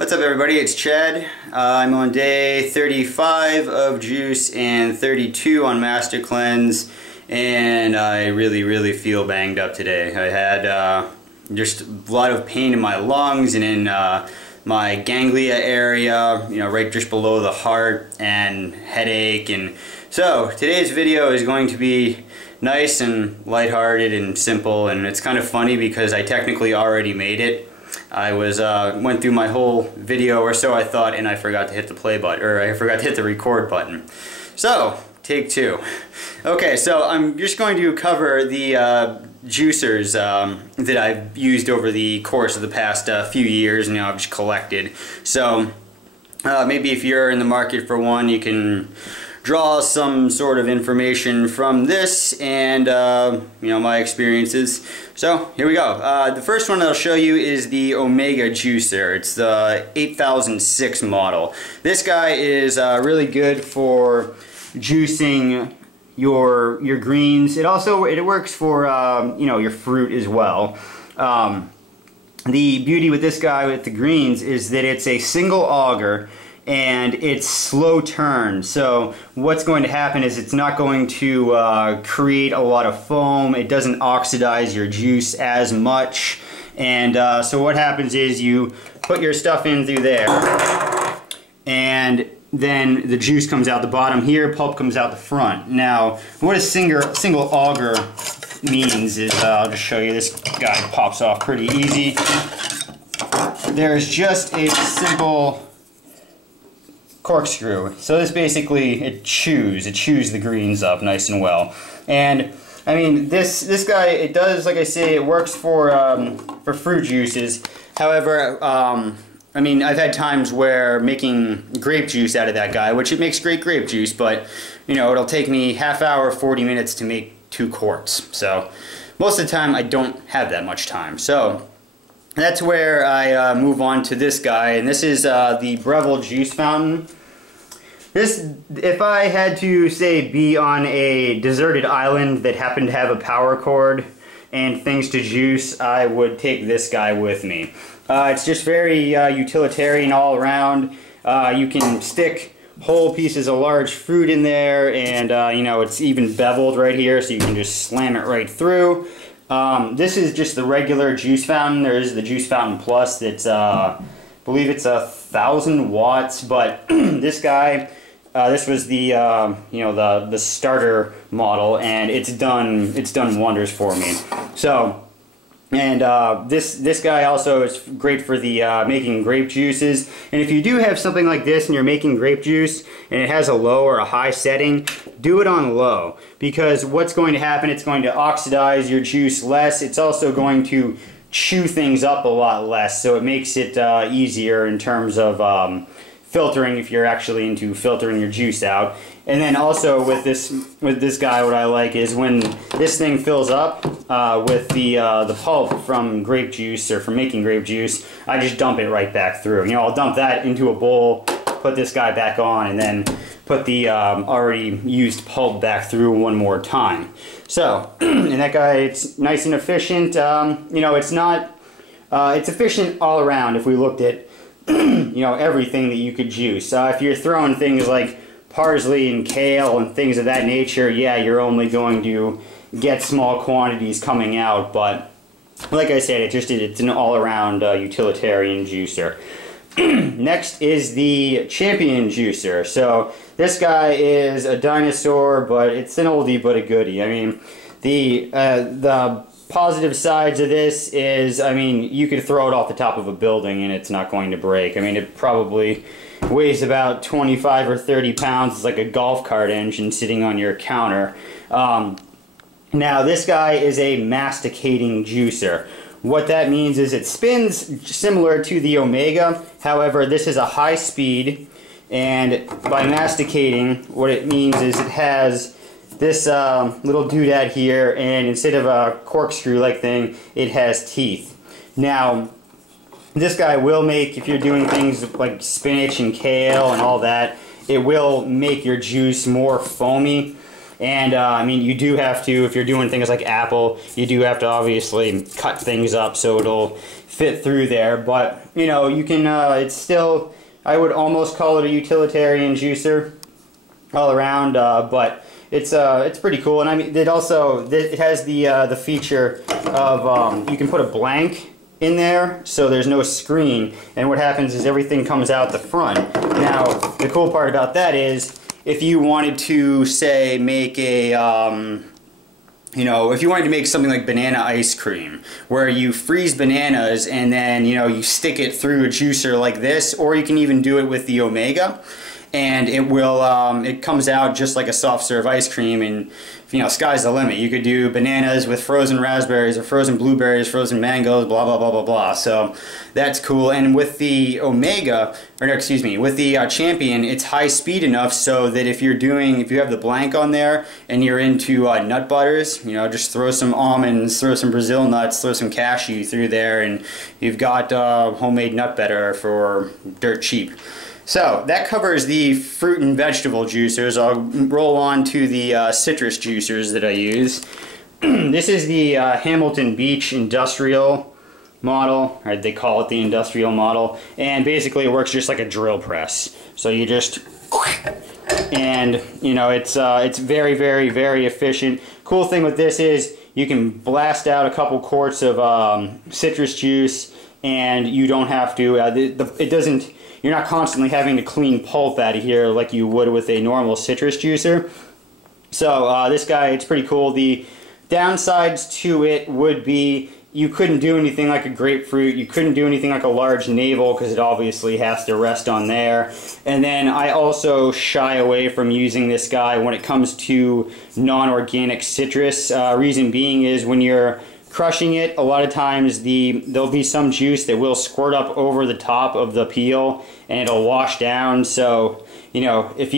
What's up everybody, it's Chad. I'm on day 35 of juice and 32 on Master Cleanse, and I really feel banged up today. I had just a lot of pain in my lungs and in my ganglia area, right just below the heart, and headache. And so today's video is going to be nice and lighthearted and simple, and it's kind of funny because I technically already made it. I went through my whole video or so, I thought, and I forgot to hit the play button, or I forgot to hit the record button. So, take two. Okay, so I'm just going to cover the juicers that I've used over the course of the past few years, and I've just collected. So, maybe if you're in the market for one, you can draw some sort of information from this and my experiences. So here we go. The first one I'll show you is the Omega juicer. It's the 8006 model. This guy is really good for juicing your greens. It works for your fruit as well. The beauty with this guy with the greens is that it's a single auger and it's slow turn. So what's going to happen is it's not going to create a lot of foam. It doesn't oxidize your juice as much. And so what happens is you put your stuff in through there, and then the juice comes out the bottom here, pulp comes out the front. Now, what a single auger means is, I'll just show you, this guy pops off pretty easy. There's just a simple corkscrew. So this basically, it chews the greens up nice and well. And I mean, this guy, it does, like I say, it works for fruit juices. However, I mean, I've had times where making grape juice out of that guy, which it makes great grape juice, but it'll take me half hour, 40 minutes to make 2 quarts. So most of the time I don't have that much time. So that's where I move on to this guy, and this is the Breville juice fountain. This, if I had to say be on a deserted island that happened to have a power cord and things to juice, I would take this guy with me. It's just very utilitarian all around. You can stick whole pieces of large fruit in there, and it's even beveled right here, so you can just slam it right through. This is just the regular juice fountain. There is the Juice Fountain Plus that's, I believe it's 1,000 watts, but this guy, this was the the starter model, and it's done wonders for me. So, and this guy also is great for the making grape juices. And if you do have something like this and you're making grape juice and it has a low or a high setting, do it on low, because what's going to happen, it's going to oxidize your juice less. It's also going to chew things up a lot less, so it makes it easier in terms of filtering, if you're actually into filtering your juice out. And then also with this guy, what I like is when this thing fills up with the pulp from grape juice, or from making grape juice, I just dump it right back through. I'll dump that into a bowl, put this guy back on, and then put the already used pulp back through one more time. So, and that guy, it's nice and efficient. It's efficient all around if we looked at everything that you could juice. If you're throwing things like parsley and kale and things of that nature, yeah, you're only going to get small quantities coming out, but like I said, it's an all-around utilitarian juicer. Next is the Champion juicer. So this guy is a dinosaur, but it's an oldie but a goodie. I mean, the positive sides of this is, I mean, you could throw it off the top of a building and it's not going to break. I mean, it probably weighs about 25 or 30 pounds. It's like a golf cart engine sitting on your counter. Now, this guy is a masticating juicer. What that means is it spins similar to the Omega. However, this is a high speed, and by masticating, what it means is it has this little doodad here, and instead of a corkscrew-like thing, it has teeth. Now, this guy will make, if you're doing things like spinach and kale and all that, it will make your juice more foamy. And I mean, you do have to, if you're doing things like apple, you do have to obviously cut things up so it'll fit through there. But you know, you can. It's still, I would almost call it a utilitarian juicer all around, but it's pretty cool. And I mean, it has the feature of you can put a blank in there, so there's no screen, and what happens is everything comes out the front. Now, the cool part about that is, if you wanted to, say, make a, you know, if you wanted to make something like banana ice cream, where you freeze bananas and then, you know, you stick it through a juicer like this, or you can even do it with the Omega, and it will, it comes out just like a soft serve ice cream, and you know, sky's the limit. You could do bananas with frozen raspberries or frozen blueberries, frozen mangoes, blah blah blah blah blah. So that's cool. And with the Omega, or no, excuse me, with the Champion, it's high speed enough so that if you have the blank on there and you're into nut butters, you know, just throw some almonds, throw some Brazil nuts, throw some cashew through there, and you've got homemade nut butter for dirt cheap. So that covers the fruit and vegetable juicers. I'll roll on to the citrus juicers that I use. This is the Hamilton Beach Industrial model, or they call it the Industrial model, and basically it works just like a drill press. So you just, and you know, it's very very very efficient. Cool thing with this is you can blast out a couple quarts of citrus juice, and you don't have to. It doesn't. You're not constantly having to clean pulp out of here like you would with a normal citrus juicer. So this guy, it's pretty cool. The downsides to it would be you couldn't do anything like a grapefruit. You couldn't do anything like a large navel because it obviously has to rest on there. And then I also shy away from using this guy when it comes to non-organic citrus. Reason being is when you're crushing it, a lot of times there'll be some juice that will squirt up over the top of the peel and it'll wash down. So, you know, if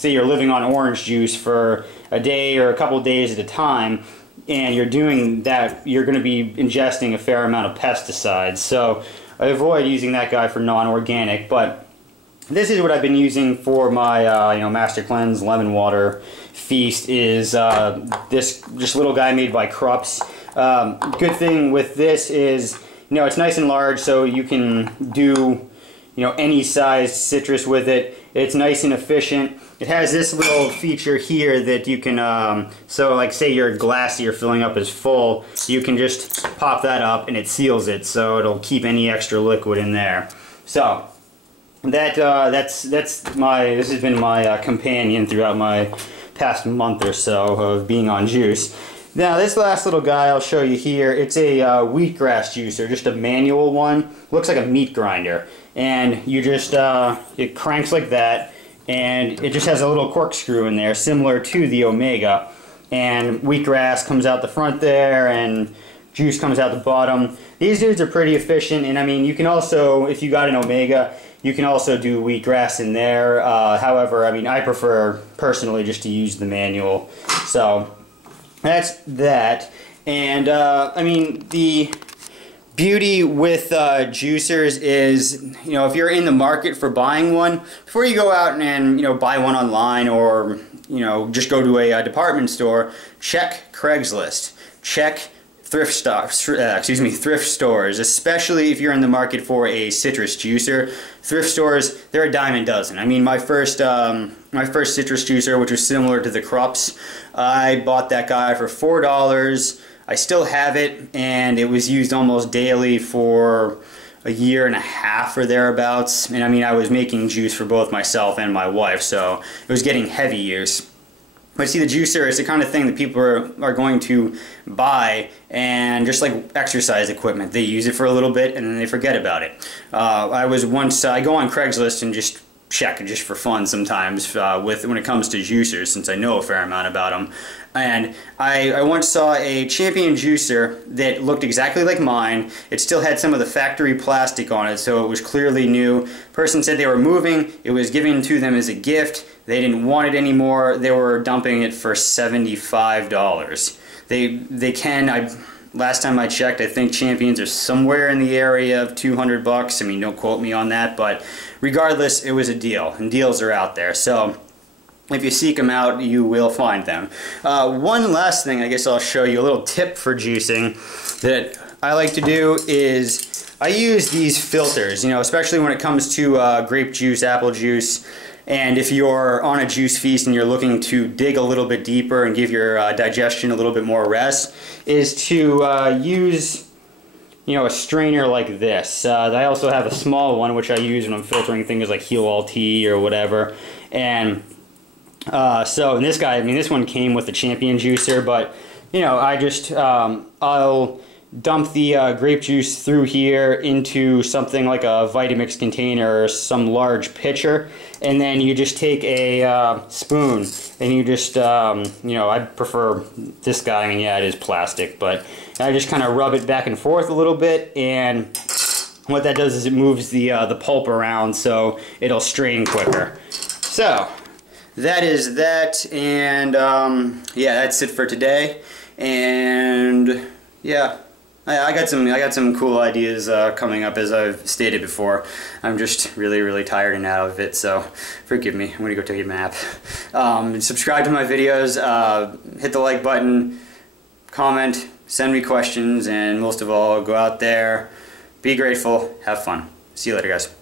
say you're living on orange juice for a day or a couple days at a time, and you're doing that, you're going to be ingesting a fair amount of pesticides. So I avoid using that guy for non-organic, but this is what I've been using for my you know, Master Cleanse Lemon Water Feast, is this just little guy made by Krups. Good thing with this is, you know, it's nice and large, so you can do, you know, any size citrus with it. It's nice and efficient. It has this little feature here that you can, so like say your glass that you're filling up is full, you can just pop that up and it seals it, so it'll keep any extra liquid in there. So this has been my companion throughout my past month or so of being on juice. Now this last little guy I'll show you here, it's a wheatgrass juicer, just a manual one. Looks like a meat grinder, and you just it cranks like that, and it just has a little corkscrew in there similar to the Omega, and wheatgrass comes out the front there and juice comes out the bottom. These dudes are pretty efficient, and I mean, you can also, if you got an Omega, you can also do wheatgrass in there. However, I mean, I prefer personally just to use the manual. So that's that. And I mean, the beauty with juicers is, you know, if you're in the market for buying one, before you go out and, you know, buy one online, or, you know, just go to a department store, check Craigslist, check thrift stores, especially if you're in the market for a citrus juicer. Thrift stores, they're a dime a dozen. I mean, my first citrus juicer, which was similar to the Krups, I bought that guy for $4. I still have it, and it was used almost daily for a year and a half or thereabouts. And I mean, I was making juice for both myself and my wife, so it was getting heavy use. But see, the juicer is the kind of thing that people are going to buy, and just like exercise equipment, they use it for a little bit and then they forget about it. I go on Craigslist and just check just for fun sometimes when it comes to juicers, since I know a fair amount about them. And I once saw a Champion juicer that looked exactly like mine. It still had some of the factory plastic on it, so it was clearly new. Person said they were moving. It was given to them as a gift. They didn't want it anymore. They were dumping it for $75. Last time I checked, I think Champions are somewhere in the area of $200. I mean, don't quote me on that, but regardless, it was a deal, and deals are out there. So if you seek them out, you will find them. One last thing, I guess I'll show you a little tip for juicing that I like to do is I use these filters, you know, especially when it comes to grape juice, apple juice, and if you're on a juice feast and you're looking to dig a little bit deeper and give your digestion a little bit more rest, is to use, you know, a strainer like this. I also have a small one which I use when I'm filtering things like heel all tea or whatever. And so in this guy, I mean, this one came with the Champion juicer, but you know, I just I'll dump the grape juice through here into something like a Vitamix container or some large pitcher, and then you just take a spoon and you just you know, I prefer this guy. I mean, yeah, it is plastic, but I just kind of rub it back and forth a little bit, and what that does is it moves the pulp around so it'll strain quicker. So that is that, and yeah, that's it for today. And yeah, I got some cool ideas coming up, as I've stated before. I'm just really tired and out of it, so forgive me. I'm gonna go take a nap. Subscribe to my videos, hit the like button, comment, send me questions, and most of all, go out there, be grateful, have fun. See you later, guys.